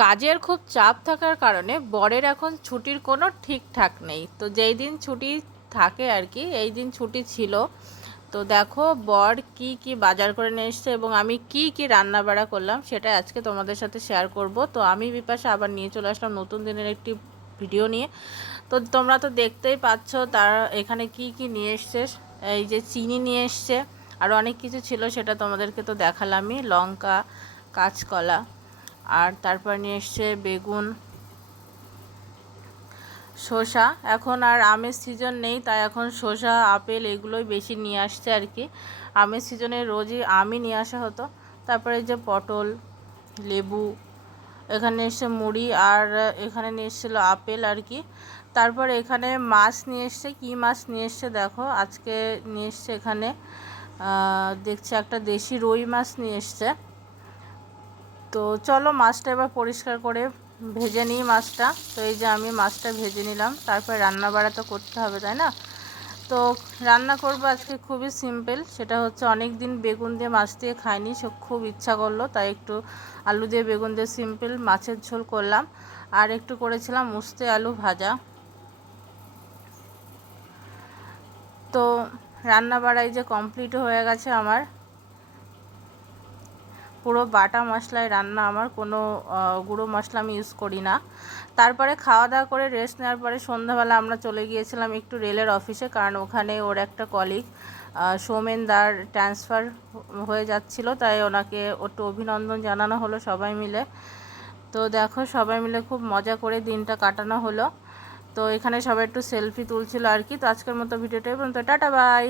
কাজের খুব চাপ থাকার কারণে বরের এখন ছুটির কোনো ঠিকঠাক নেই। তো যেই দিন ছুটি থাকে আর কি, এই দিন ছুটি ছিল। তো দেখো বর কি কি বাজার করে নিয়ে এসছে এবং আমি কি কি রান্না বাড়া করলাম সেটা আজকে তোমাদের সাথে শেয়ার করব। তো আমি বিপাশা আবার নিয়ে চলে আসলাম নতুন দিনের একটি ভিডিও নিয়ে। তো তোমরা তো দেখতেই পাচ্ছ তার এখানে কি কি নিয়ে এসছে। এই যে চিনি নিয়ে এসছে। আর অনেক কিছু ছিল সেটা তোমাদেরকে তো দেখালামই। লঙ্কা, কাঁচকলা। আর তারপর নিয়ে এসছে বেগুন, শসা। এখন আর আমের সিজন নেই, তাই এখন শসা, আপেল এগুলোই বেশি নিয়ে আসছে আর কি। আমের সিজনে রোজই আমই নিয়ে আসা হতো। তারপরে যে পটল, লেবু, এখানে এসছে মুড়ি আর এখানে নিয়ে এসেছিল আপেল আর কি। তারপর এখানে মাছ নিয়ে এসছে, কী মাছ নিয়ে এসছে দেখো। আজকে নিয়ে এসছে এখানে দেখছি একটা দেশি রুই মাছ নিয়ে এসছে। তো চলো মাছটা এবার পরিষ্কার করে ভেজে নিই মাছটা। তো এই যে আমি মাছটা ভেজে নিলাম, তারপর রান্না বাড়া তো করতে হবে, তাই না? তো রান্না করব আজকে খুবই সিম্পল সেটা হচ্ছে অনেক দিন বেগুন দিয়ে মাছ দিয়ে খাইনি, সে খুব ইচ্ছা করল, তাই একটু আলু দিয়ে বেগুন দিয়ে সিম্পল মাছের ঝোল করলাম। আর একটু করেছিলাম উস্তে আলু ভাজা। তো রান্না বাড়াই যে কমপ্লিট হয়ে গেছে আমার পুরো বাটা মশলায় রান্না আমার কোনো গুঁড়ো মশলা আমি ইউজ করি না। তারপরে খাওয়া দাওয়া করে রেস্ট নেওয়ার পরে সন্ধ্যাবেলা আমরা চলে গিয়েছিলাম একটু রেলের অফিসে কারণ ওখানে ওর একটা কলিগ সৌমেন দার ট্রান্সফার হয়ে যাচ্ছিল, তাই ওনাকে একটু অভিনন্দন জানানো হলো সবাই মিলে। তো দেখো সবাই মিলে খুব মজা করে দিনটা কাটানো হলো। তো এখানে সবাই একটু সেলফি তুলছিল আর কি। তো আজকের মতো ভিডিওটা পর্যন্ত। Tata bye